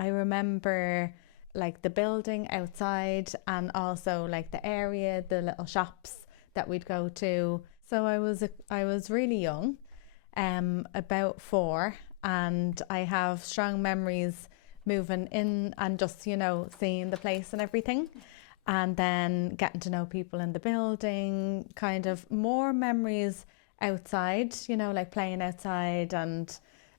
I remember like the building outside and also like the area, the little shops that we'd go to. So I was really young, about 4, and I have strong memories moving in and just, seeing the place and everything. And then getting to know people in the building, kind of more memories outside, like playing outside and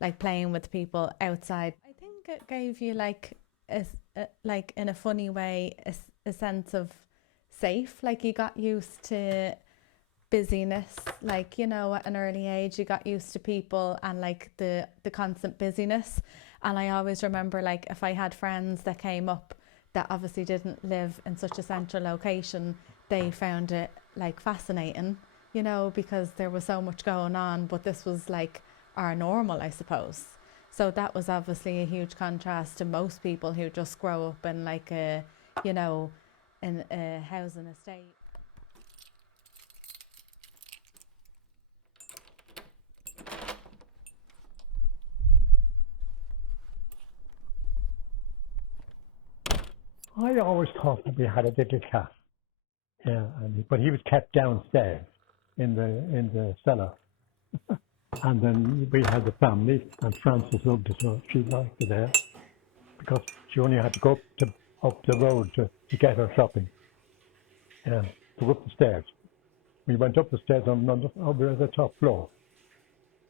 like playing with people outside. I think it gave you like like in a funny way a sense of safe. Like you got used to busyness, like at an early age you got used to people and like the constant busyness. And I always remember, like, if I had friends that came up that obviously didn't live in such a central location, they found it like fascinating, because there was so much going on, but this was like our normal, I suppose. So that was obviously a huge contrast to most people who just grow up in like in a housing estate. I always thought that we had a little cat, yeah, but he was kept downstairs in the cellar. And then we had the family, and Frances loved it, so she liked it there because she only had to go up the road to get her shopping, yeah, to go up the stairs. We went up the stairs and over the top floor,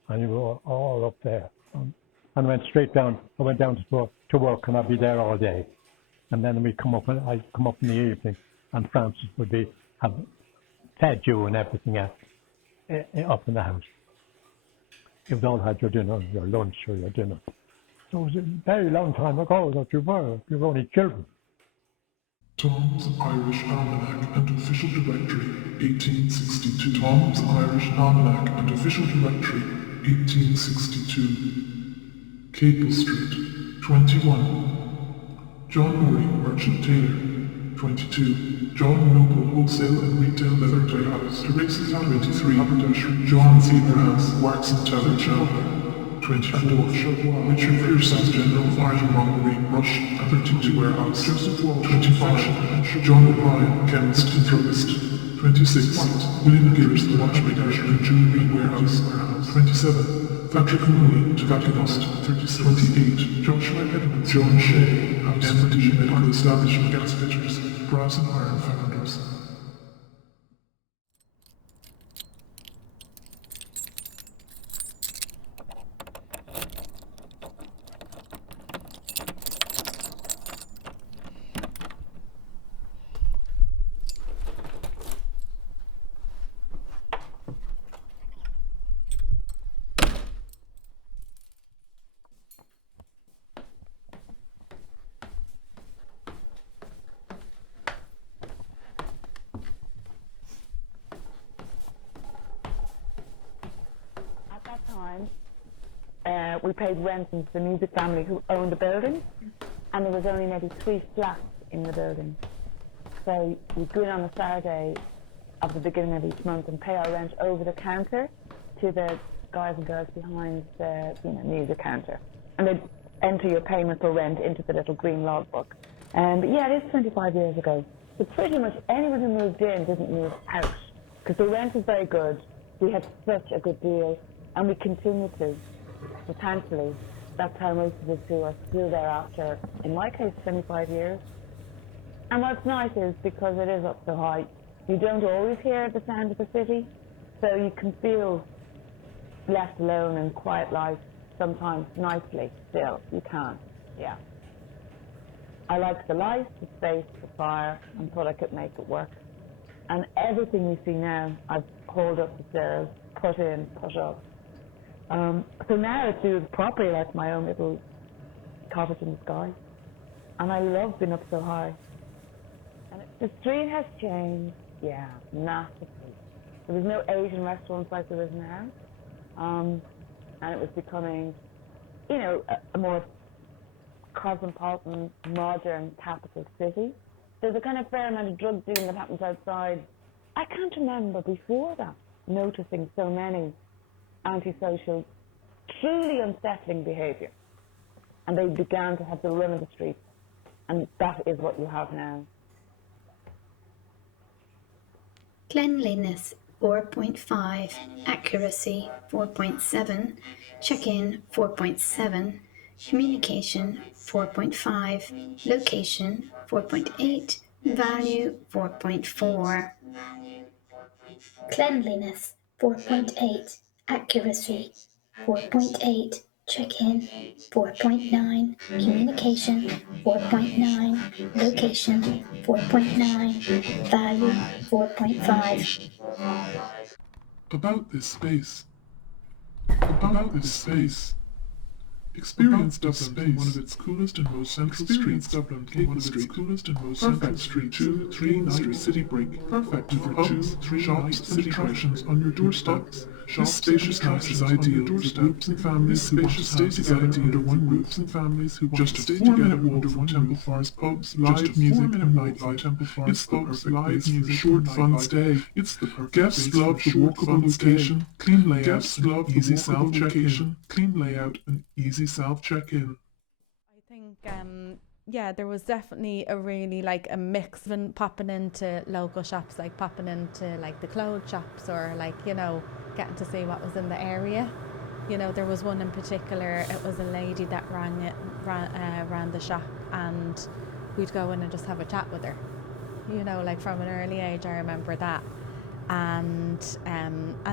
and we were all up there. And went straight down. I went down to work, and I'd be there all day. And then I'd come up in the evening, and Frances would have fed you and everything else up in the house. You've all had your dinner, your lunch or your dinner. So it was a very long time ago that you were only children. Tom's Irish Almanac and Official Directory, 1862. Tom's Irish Almanac and Official Directory, 1862. Capel Street, 21. John Murray, Merchant Tailor, 22. John Noble, Wholesale and Retail Leather Warehouse, Teresa's 23. Haberdashery, John Abraham, Wax and Tavern Chandler, 24. Richard Pearson's General Ironmongery, Rush, 32 Warehouse, Joseph Walsh, 25. John O'Brien, Chemist and Druggist, 26. William Gibbs, the Watchmaker and Jewelry Warehouse, 27. Patrick Mooney, Tobacconist, 28. Joshua Edmonds, John Shea, MD, Medical Establishment, Gas Fitters, Brass and Iron Founders. We paid rent into the music family who owned the building, and there was only maybe 3 flats in the building. So we'd go in on a Saturday of the beginning of each month and pay our rent over the counter to the guys and girls behind the music counter. And they'd enter your payment for rent into the little green logbook. But yeah, it is 25 years ago. So pretty much anyone who moved in didn't move out, because the rent was very good. We had such a good deal, and we continue to. So thankfully, that's how most of us who are still there after, in my case, 25 years. And what's nice is, because it is up so high, you don't always hear the sound of the city, so you can feel left alone and quiet life sometimes nicely still. You can, yeah. I like the light, the space, the fire, and thought I could make it work. And everything you see now, I've hauled up the stairs, put in, put up. So now it feels properly like my own little cottage in the sky. And I love being up so high. And the street has changed, yeah, massively. There was no Asian restaurants like there is now. And it was becoming, a more cosmopolitan, modern capital city. There's a kind of fair amount of drug dealing that happens outside. I can't remember before that noticing so many antisocial, truly unsettling behaviour. and they began to have the run of the street, and that is what you have now. Cleanliness 4.5, accuracy 4.7, check-in 4.7, communication 4.5, location 4.8, value 4.4. Cleanliness 4.8, accuracy 4.8, check-in 4.9, communication 4.9, location 4.9, value 4.5. About this space. About this space. Experience Dublin to one of its coolest and most central streets. Dublin to one of its coolest and most central street. 2-3 night city break. Perfect for pubs, 3 shops and attractions on your doorstep. This spacious house is ideal for groups and families who want to stay together under one roof. And families who want to stay together under one Temple Far's pubs, live music and nightlife. Temple Far's pubs, live music, short fun stay. It's the perfect guests love the walkable location, clean layout, easy self check-in, clean layout and easy self check-in. I think yeah, there was definitely a really like a mix of popping into local shops, like popping into like the clothes shops, or like, you know, getting to see what was in the area. You know, there was one in particular, it was a lady that ran the shop, and we'd go in and just have a chat with her. You know, like from an early age, I remember that. And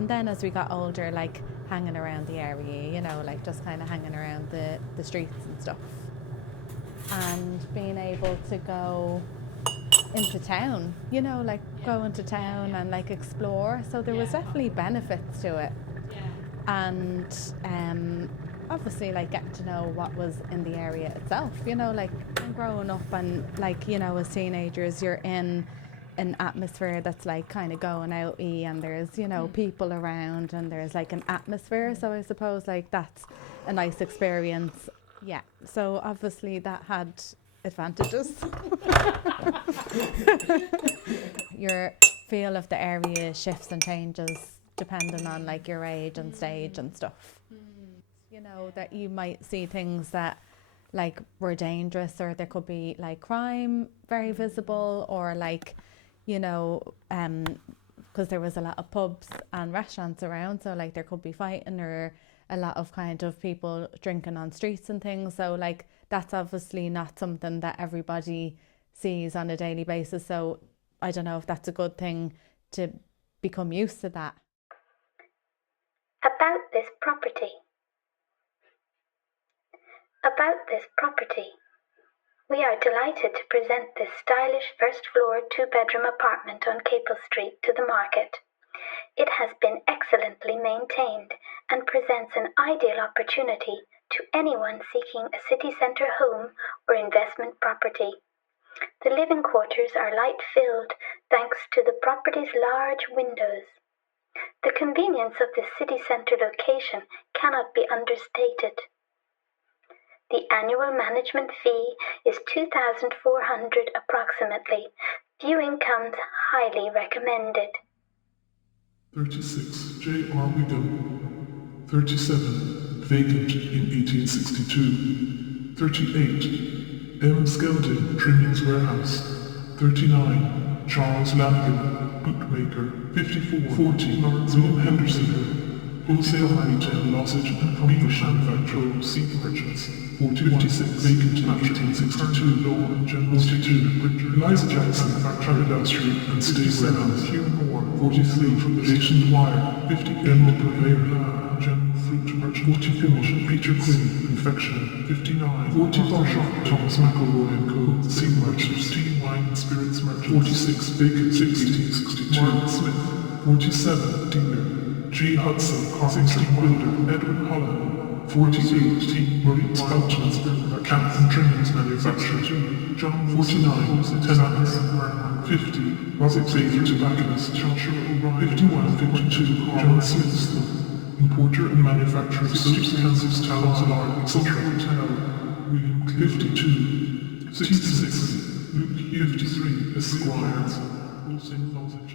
then as we got older, like hanging around the area, you know, like just kind of hanging around the streets and stuff. And being able to go into town, you know, like go into town and like explore. So there was definitely benefits to it. And obviously like getting to know what was in the area itself, you know, like growing up and like, you know, as teenagers you're in an atmosphere that's like kind of going out-y, and there's, you know, people around and there's like an atmosphere. So I suppose like that's a nice experience. Yeah, so obviously that had advantages. Your feel of the area shifts and changes depending on like your age and stage and stuff. You know, that you might see things that like were dangerous, or there could be like crime very visible, or like, you know, because there was a lot of pubs and restaurants around, so like there could be fighting or a lot of kind of people drinking on streets and things. So like that's obviously not something that everybody sees on a daily basis. So I don't know if that's a good thing to become used to that. About this property. About this property. We are delighted to present this stylish first-floor 2-bedroom apartment on Capel Street to the market. It has been excellently maintained and presents an ideal opportunity to anyone seeking a city centre home or investment property. The living quarters are light-filled thanks to the property's large windows. The convenience of this city centre location cannot be understated. The annual management fee is $2,400 approximately. Viewing comes highly recommended. 36 J.R. Wigan. 37 vacant in 1862. 38 M. Skelding Trimmings Warehouse. 39 Charles Lanigan Bootmaker. 54 40 William Henderson Wholesale Retail Lozenge and Beamish Manufacturer Seat Merchants. 56 vacant in 1862. Law and General 42 Eliza Jackson Paradise Street and State Warehouse. Hugh Moore. 43 Jason Dwyer. 50 General Purveyor General Fruit Merchant. 44 Peter Quinn Confectioner. 59 44 Shop Thomas McElroy and Co. Seat Merchants. Tea, Wine and Spirits Merchant. 46 vacant 1862. Mark Smith. 47 Dealer. G. Hudson Carpenter Builder. Edward Holland. 48 T. Maurice Belchman Captain Trimmings Manufacturer. John 49 Tenants. 50 Robert Baker Tobacconist. Joshua O'Brien. 51 52 John Smithson Importer and Manufacturer of Soaps, Candles, Towels, Alarm, etc. Hotel. William 52 66 Luke 53 Esquire. Wholesale Lozenge.